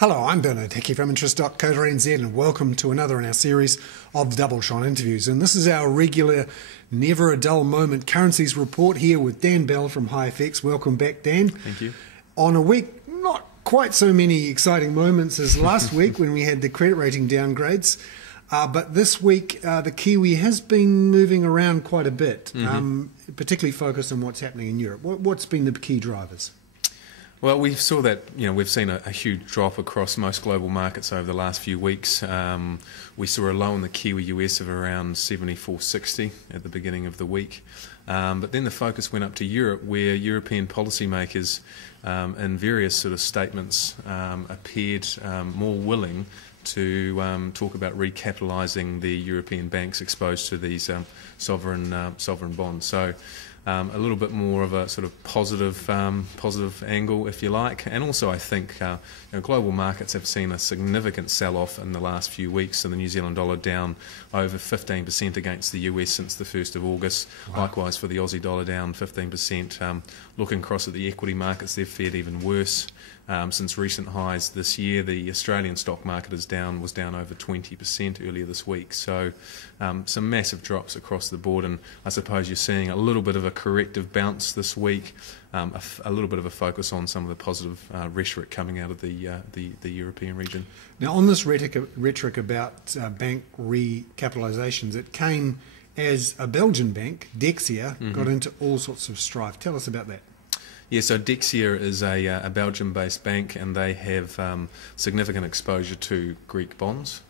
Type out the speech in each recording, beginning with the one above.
Hello, I'm Bernard Hickey from interest.co.nz and welcome to another in our series of Double Shot interviews. And this is our regular Never a Dull Moment Currencies report here with Dan Bell from HiFX. Welcome back, Dan. Thank you. On a week, not quite so many exciting moments as last week when we had the credit rating downgrades. But this week, the Kiwi has been moving around quite a bit, particularly focused on what's happening in Europe. What's been the key drivers? Well, we saw that, we've seen a huge drop across most global markets over the last few weeks. We saw a low in the Kiwi US of around 74.60 at the beginning of the week. But then the focus went up to Europe, where European policymakers in various sort of statements appeared more willing to talk about recapitalising the European banks exposed to these sovereign bonds. So a little bit more of a sort of positive angle, if you like. And also I think global markets have seen a significant sell-off in the last few weeks, and the New Zealand dollar down over 15% against the US since the 1st of August. Wow. Likewise for the Aussie dollar down 15%. Looking across at the equity markets, they've fared even worse. Since recent highs this year, the Australian stock market was down over 20% earlier this week. So some massive drops across the board, and I suppose you're seeing a little bit of a corrective bounce this week, a little bit of a focus on some of the positive rhetoric coming out of the European region. Now, on this rhetoric about bank recapitalisations, it came as a Belgian bank, Dexia, got into all sorts of strife. Tell us about that. Yeah, so Dexia is a Belgian-based bank, and they have significant exposure to Greek bonds.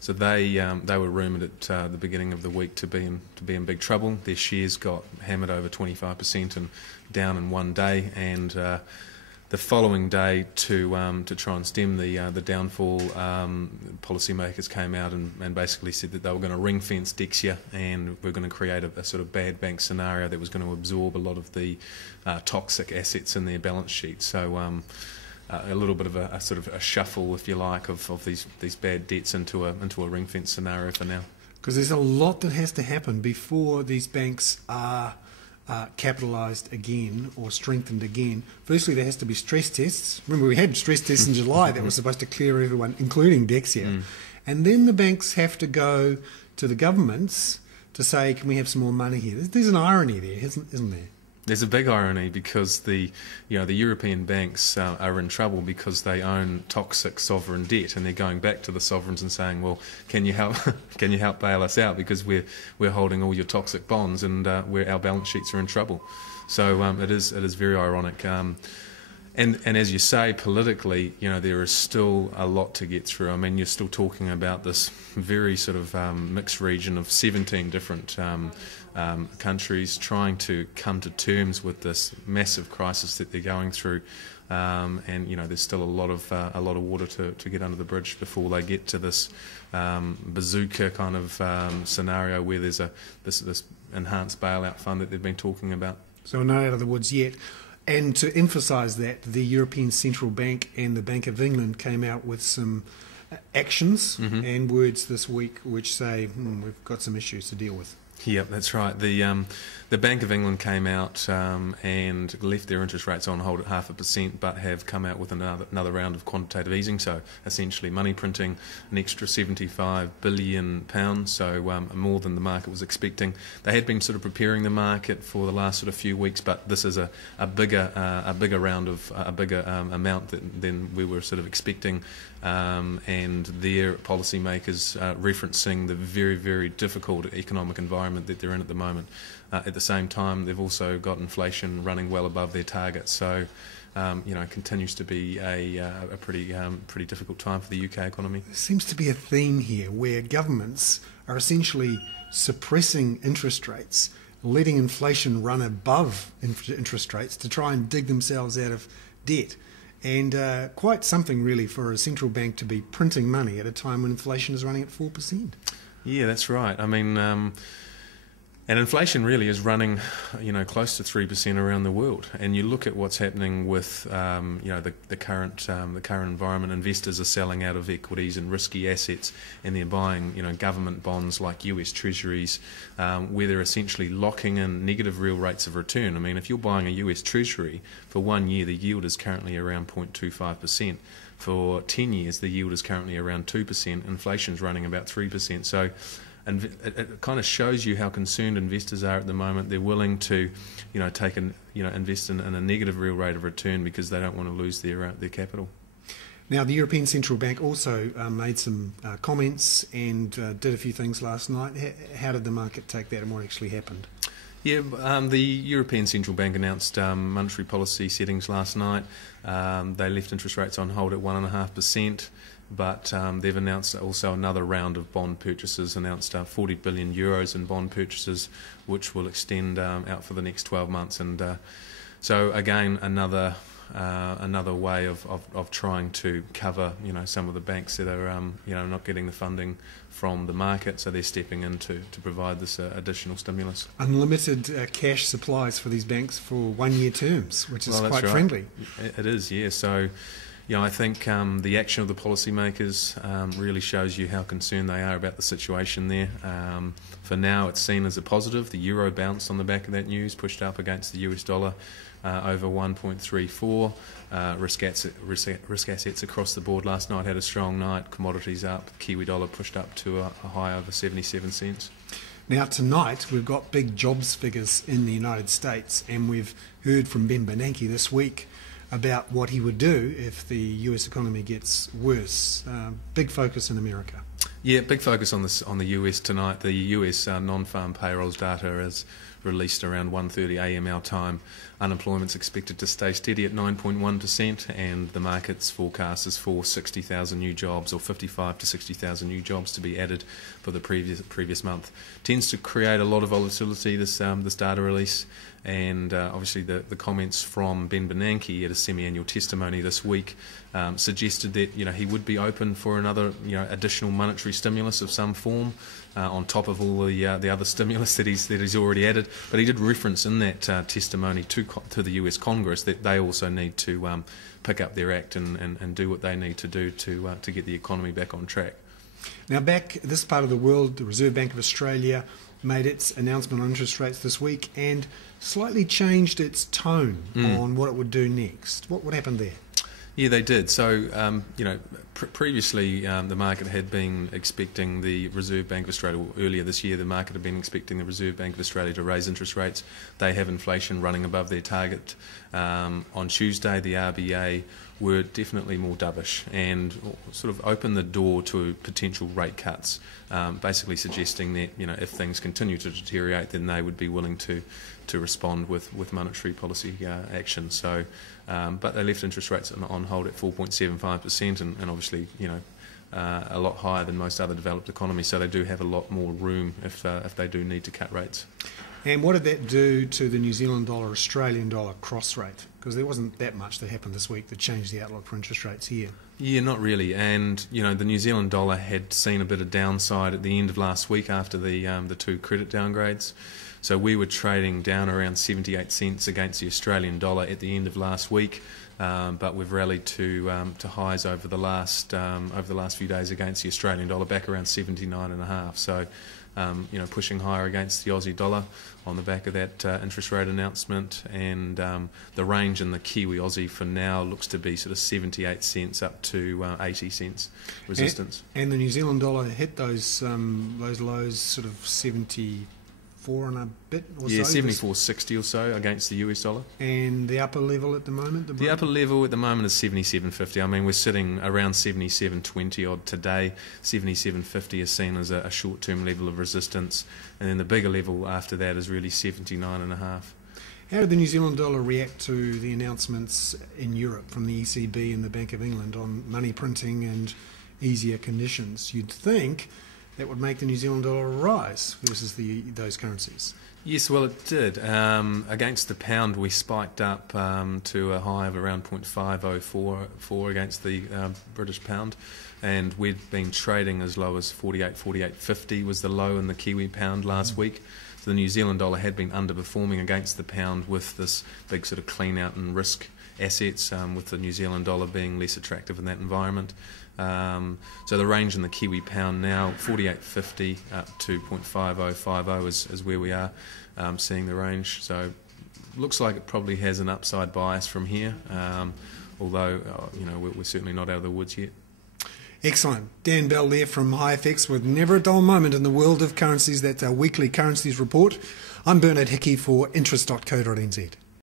So they were rumoured at the beginning of the week to be in big trouble. Their shares got hammered over 25% and down in one day, and the following day to try and stem the downfall, policymakers came out and basically said that they were going to ring fence Dexia, and we're going to create a sort of bad bank scenario that was going to absorb a lot of the toxic assets in their balance sheet. So a little bit of a sort of a shuffle, if you like, of these bad debts into a ring fence scenario for now. Because there's a lot that has to happen before these banks are capitalised again or strengthened again. Firstly, there has to be stress tests. Remember, we had stress tests in July that were supposed to clear everyone, including Dexia. And then the banks have to go to the governments to say, can we have some more money here? There's an irony there, isn't there? There's a big irony, because the European banks are in trouble because they own toxic sovereign debt, and they're going back to the sovereigns and saying, well, can you help bail us out, because we're holding all your toxic bonds, and our balance sheets are in trouble. So it is very ironic. And as you say, politically, there is still a lot to get through. I mean, you're still talking about this very sort of mixed region of 17 different countries trying to come to terms with this massive crisis that they're going through, and there's still a lot of water to get under the bridge before they get to this bazooka kind of scenario where there's this enhanced bailout fund that they've been talking about. So we're not out of the woods yet. And to emphasise that, the European Central Bank and the Bank of England came out with some actions and words this week which say, we've got some issues to deal with. Yep, that's right. The Bank of England came out and left their interest rates on hold at 0.5%, but have come out with another round of quantitative easing, so essentially money printing an extra £75 billion, so more than the market was expecting. They had been sort of preparing the market for the last sort of few weeks, but this is a bigger round of a bigger amount than we were sort of expecting, and their policymakers referencing the very, very difficult economic environment that they're in at the moment. At the same time, they've also got inflation running well above their target, so it continues to be a pretty difficult time for the UK economy. There seems to be a theme here where governments are essentially suppressing interest rates, letting inflation run above interest rates to try and dig themselves out of debt. And quite something really for a central bank to be printing money at a time when inflation is running at 4%. Yeah, that's right. I mean, And inflation really is running, close to 3% around the world. And you look at what's happening with, the current environment. Investors are selling out of equities and risky assets, and they're buying, government bonds like US Treasuries, where they're essentially locking in negative real rates of return. I mean, if you're buying a US Treasury for 1 year, the yield is currently around 0.25%. For 10 years, the yield is currently around 2%. Inflation's running about 3%. So. And it kind of shows you how concerned investors are at the moment. They're willing to, invest in a negative real rate of return because they don't want to lose their capital. Now, the European Central Bank also made some comments and did a few things last night. How did the market take that, and what actually happened? Yeah, the European Central Bank announced monetary policy settings last night. They left interest rates on hold at 1.5%. But they've announced also another round of bond purchases, announced 40 billion euros in bond purchases, which will extend out for the next 12 months. And so again, another way of trying to cover, some of the banks that are, not getting the funding from the market, so they're stepping in to provide this additional stimulus. Unlimited cash supplies for these banks for 1 year terms, which is quite friendly. It is, yeah. So. I think the action of the policymakers really shows you how concerned they are about the situation there. For now, it's seen as a positive. The euro bounced on the back of that news, pushed up against the US dollar over 1.34. Risk assets across the board last night had a strong night. Commodities up. Kiwi dollar pushed up to a high over 77 cents. Now, tonight, we've got big jobs figures in the United States, and we've heard from Bernard Hickey this week about what he would do if the US economy gets worse. Big focus in America. Yeah, big focus on the US tonight. The US non-farm payrolls data is released around 1:30 a.m. our time. Unemployment's expected to stay steady at 9.1%, and the market's forecast is for 60,000 new jobs, or 55 to 60,000 new jobs to be added for the previous month. Tends to create a lot of volatility, this data release, and obviously the comments from Ben Bernanke at a semi-annual testimony this week suggested that he would be open for another additional monetary stimulus of some form on top of all the other stimulus that he's already added. But he did reference in that testimony to the US Congress that they also need to pick up their act and do what they need to do to get the economy back on track. Now, back this part of the world, the Reserve Bank of Australia made its announcement on interest rates this week and slightly changed its tone on what it would do next. What happened there? Yeah, they did. So, previously the market had been expecting the Reserve Bank of Australia, well, earlier this year the market had been expecting the Reserve Bank of Australia to raise interest rates. They have inflation running above their target. On Tuesday, the RBA were definitely more dovish and sort of opened the door to potential rate cuts, basically suggesting that if things continue to deteriorate, then they would be willing to respond with monetary policy action. So, but they left interest rates on hold at 4.75%, and obviously a lot higher than most other developed economies. So they do have a lot more room if they do need to cut rates. And what did that do to the New Zealand dollar, Australian dollar cross rate? Because there wasn't that much that happened this week that changed the outlook for interest rates here. Yeah, not really. And the New Zealand dollar had seen a bit of downside at the end of last week after the two credit downgrades. So we were trading down around 78 cents against the Australian dollar at the end of last week, but we've rallied to highs over the last few days against the Australian dollar, back around 79.5. So pushing higher against the Aussie dollar on the back of that interest rate announcement, and the range in the Kiwi Aussie for now looks to be sort of 78 cents up to 80 cents resistance. And the New Zealand dollar hit those lows, sort of 74 and a bit or so? Yeah, 74.60 or so against the US dollar. And the upper level at the moment? The upper level at the moment is 77.50. I mean, we're sitting around 77.20 odd today. 77.50 is seen as a short-term level of resistance, and then the bigger level after that is really 79.5. How did the New Zealand dollar react to the announcements in Europe from the ECB and the Bank of England on money printing and easier conditions? You'd think that would make the New Zealand dollar rise versus those currencies. Yes, well, it did. Against the pound, we spiked up to a high of around 0.5044 against the British pound, and we'd been trading as low as 48.50 was the low in the Kiwi pound last week. the New Zealand dollar had been underperforming against the pound with this big sort of clean out and risk assets, with the New Zealand dollar being less attractive in that environment. So the range in the Kiwi pound now, 48.50 up to 0.5050 is where we are seeing the range. So looks like it probably has an upside bias from here, although we're certainly not out of the woods yet. Excellent. Dan Bell there from HiFX with never a dull moment in the world of currencies. That's our weekly currencies report. I'm Bernard Hickey for interest.co.nz.